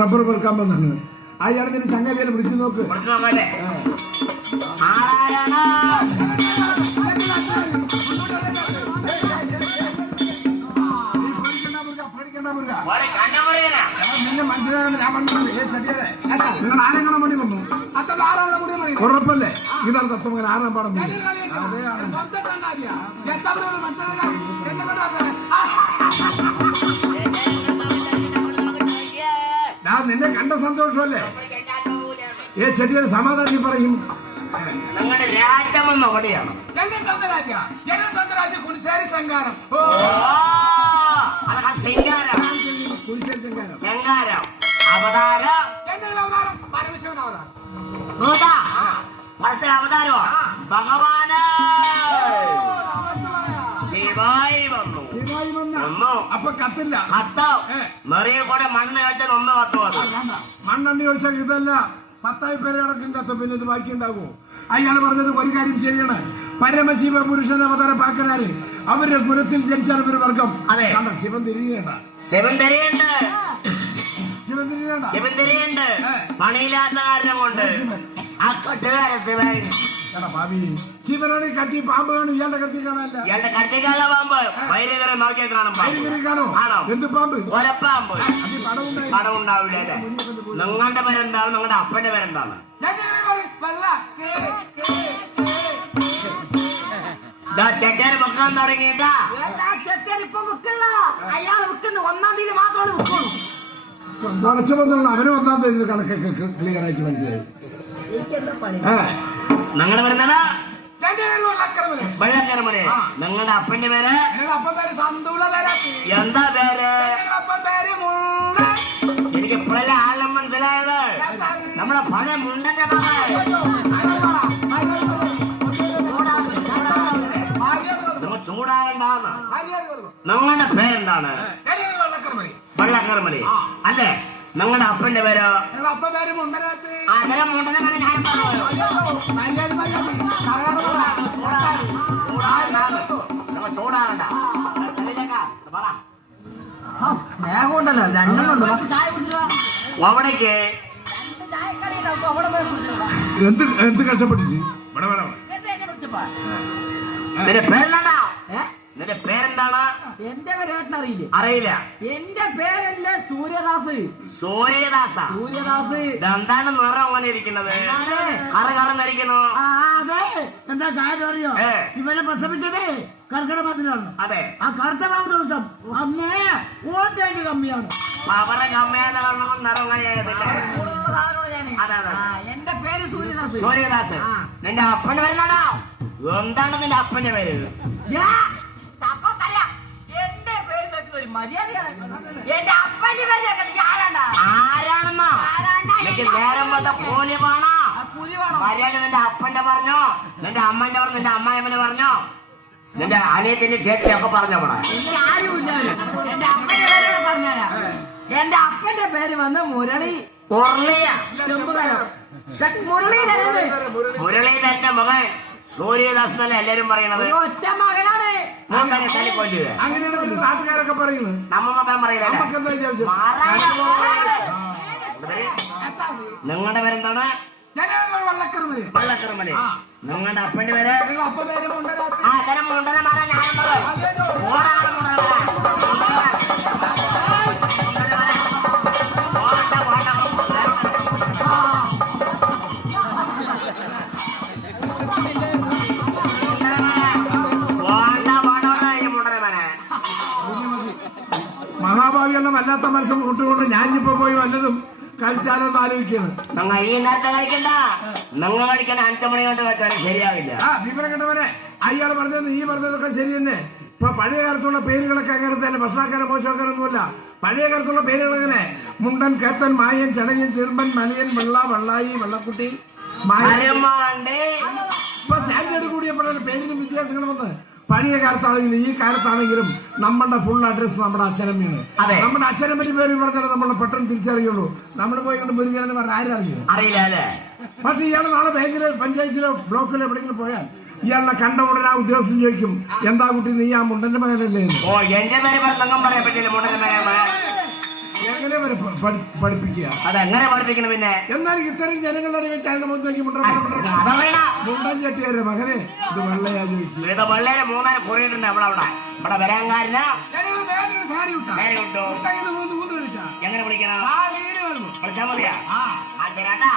Rubber പെറുക്കാൻ വന്നാണ്. അയാൾ നിന്റെ ചങ്ങാതിയെ വിളിച്ചു നോക്ക്. നിന്നെ മനസ്സിലാകണ്ട. ഞാൻ പറഞ്ഞത് നിങ്ങൾ ആരെങ്കിലും വേണ്ടി വന്നു ഉറപ്പല്ലേ? ഇതാണ് തത്വമകൻ 6-ാം പാഠം. നിന്നെ കണ്ട സന്തോഷമല്ലേ? ചെടിയൊരു സമാധാനം പറയും. രാജമെന്ന പടിയാണ് അവതാരോ ഭഗവാന് ശിവായി വന്നു. അപ്പൊ കത്തില്ല. മെറിയ കൂടെ മണ്ണ് ചോദിച്ചാൽ ഒന്ന് കത്തു വന്നു. മണ്ണെണ്ണ ചോദിച്ചാൽ ഇതല്ല 10 പേരെ കണക്കും കത്തും. പിന്നെ ഇത് ബാക്കി ഉണ്ടാകുമോ? അയാൾ പറഞ്ഞത് ഒരു കാര്യം ചെയ്യണം. പരമശിവ പുരുഷൻ അവതാരം പാക്കനാര് അവരുടെ കുലത്തിൽ ജനിച്ചാൽ ഒരു വർഗം. ശിവൻ തിരികേണ്ട. പണിയില്ലാത്ത കാരണം കൊണ്ട് ആ കൊട്ടുകാരൻ ശിവൻ ശിവനാണ് കട്ടി പാമ്പാണ്. ഇയാളുടെ കട്ടി കാണാനല്ല. ഇയാളുടെ കട്ടിക്കാല പാമ്പ് വൈരകരെ നോക്കിയാൽ കാണും. എന്ത് പാമ്പ്? ഒരപ്പാമ്പ്. പടം ഉണ്ടാവില്ല. നിങ്ങളുടെ പേരെന്താണ്? നിങ്ങളുടെ അപ്പന്റെ പേരെന്താണ്? ചെട്ടേര് വെക്കാൻ തുടങ്ങിയിട്ടാ. അയാൾ വെക്കുന്ന 1-ാം തീയതി മാത്രമാണ് വെക്കുള്ളൂ. കുറച്ച് വന്നുള്ള അവര് 1-ാം തീയതി കണക്കൊക്കെ ക്ലിയർ ആയിട്ട് മനസ്സിലായി. നിങ്ങളുടെ പേരെന്താണ്? വെള്ളക്കരമനെ. നിങ്ങളുടെ അപ്പന്റെ പേര്? എന്താ പേര്? എനിക്ക് ഇപ്പോഴല്ലേ ആളും മനസ്സിലായത്. നമ്മളെ പഴയ മുണ്ടന്റെ മകൻ. നിങ്ങൾ ചൂടാകണ്ടാന്ന്. നിങ്ങളുടെ പേരെന്താണ്? വെള്ളക്കരമണി അല്ലേ? നിങ്ങളുടെ അപ്പന്റെ പേരോ? ചൂടാകണ്ട. അവിടേക്ക് എന്ത് കഷ്ടപ്പെട്ടിട്ട് നിന്റെ പേരെന്താ? നിന്റെ പേരെന്താണ്? എന്റെ പേരേട്ടൻ അറിയില്ലേ? അറിയില്ല. എന്റെ പേരല്ലേ സൂര്യദാസ്. സൂര്യദാസ് എന്താണ് നിറം അങ്ങനെ ഇരിക്കുന്നത്? കറന്നിരിക്കണോ? അതെ. എന്താ കാര്യം അറിയോ? ഇവനെ പ്രസവിച്ചതേ കർക്കിടക മാസത്തിലാണ്. അതെ. ആ കറുത്ത മാസം ദിവസം അന്നേ ഓട്ടേക്ക് കമ്മിയാണ്. അവരെ കമ്മിയാണ് നിറം അങ്ങനെ. എന്റെ പേര് സൂര്യദാസ്. സൂര്യദാസ്. നിന്റെ അപ്പന്റെ പേരെന്താ? എന്താണ് നിന്റെ അപ്പന്റെ പേര്? എന്റെ പേര് വെക്കുന്ന ഒരു മര്യാദയാണ്. എന്റെ അപ്പന്റെ പേര് ആരാണെന്നോ? എനിക്ക് നേരം പോലെ കൂലി വേണോ? മര്യാദ നിന്റെ അപ്പന്റെ പറഞ്ഞോ? നിന്റെ അമ്മന്റെ പറഞ്ഞോ? നിന്റെ അമ്മായിമ്മനെ പറഞ്ഞോ? നിന്റെ അനിയത്തിന്റെ ചേച്ചിയൊക്കെ പറഞ്ഞോ? ആരുമില്ല. എന്റെ അപ്പന്റെ പേര് പറഞ്ഞാ. എന്റെ അപ്പന്റെ പേര് വന്ന് മുരളി. മുരളീധരന്റെ മകൻ സൂര്യദാസ് എന്നല്ല എല്ലാരും പറയണത്. ഒറ്റ മകനാണ്. അങ്ങനെയാണ് നാട്ടുകാരൊക്കെ പറയുന്നത്. നമ്മ മാത്രം പറയില്ല. നിങ്ങളുടെ പേരെന്താണ്? വെള്ളക്കരമണി. നിങ്ങളുടെ അപ്പന്റെ പേര്? മഹാഭാവിയെല്ലാം വല്ലാത്ത മനസ്സും കൂട്ടുകൊണ്ട് ഞാനിപ്പോ പോയി വല്ലതും കഴിച്ചാലെന്ന് ആലോചിക്കുകയാണ്. ഞങ്ങൾ ഈ നേരത്തെ കഴിക്കണ്ട. ഞങ്ങൾ കഴിക്കണ്ട 5 മണി കൊണ്ട് വെച്ചാൽ ശരിയാവില്ല. വിവരം കേട്ടവനെ അയാൾ പറഞ്ഞത് നീ പറഞ്ഞതൊക്കെ ശരി തന്നെ. ഇപ്പൊ പഴയ കാലത്തുള്ള പേരുകളൊക്കെ അങ്ങനെ തന്നെ. ഭക്ഷണക്കാരൻ മോശക്കാരൊന്നുമല്ല. പഴയ കാലത്തുള്ള പേരുകൾ എങ്ങനെ? മുണ്ടൻ, കേത്തൻ, മായൻ, ചടയൻ, ചെറുമ്പൻ, മലയൻ, വെള്ള, വള്ളായി, വെള്ളക്കുട്ടി, ഇപ്പൊ സ്റ്റാൻഡേർഡ് കൂടിയപ്പോഴാണ് പേരിനും വ്യത്യാസങ്ങൾ വന്ന്. പഴയ കാലത്താണെങ്കിലും ഈ കാലത്താണെങ്കിലും നമ്മുടെ ഫുൾ അഡ്രസ് നമ്മുടെ അച്ഛനമ്മയാണ്. നമ്മുടെ അച്ഛനമ്മ പേര് പറഞ്ഞാൽ നമ്മളെ പെട്ടെന്ന് തിരിച്ചറിയുള്ളൂ. നമ്മൾ പോയി കൊണ്ട് മുരുകനെ പറഞ്ഞ അറിയില്ല. പക്ഷെ ഇയാൾ നാളെ ബാങ്കിലോ പഞ്ചായത്തിലോ ബ്ലോക്കിലോ എവിടെയെങ്കിലും പോയാൽ ഇയാളുടെ കണ്ട ഉടനെ ആ ഉദ്യോഗസ്ഥൻ ചോദിക്കും, എന്താ കുട്ടി നീ ആ മുണ്ടന്റെ മകനല്ലേ? എങ്ങനെ പഠിപ്പിക്കുക? അതെങ്ങനെ പഠിപ്പിക്കണം പിന്നെ? എന്നാൽ ഇത്രയും ജനങ്ങളുടെ വെച്ച് അയാളുടെ മുഖത്തേക്ക് മുണ്ടൻ ചെട്ടിയാരുടെ മകനെ ഇത് വെള്ളയാ ചോദിക്കുക. ഇത് വെള്ളേരെ മൂന്നാല് കുറിയിട്ടുണ്ട് ഇവിടെ വരാൻ കാരണം എങ്ങനെ വിളിക്കണം? വിളിച്ചാ മതിയാ? ചേട്ടാ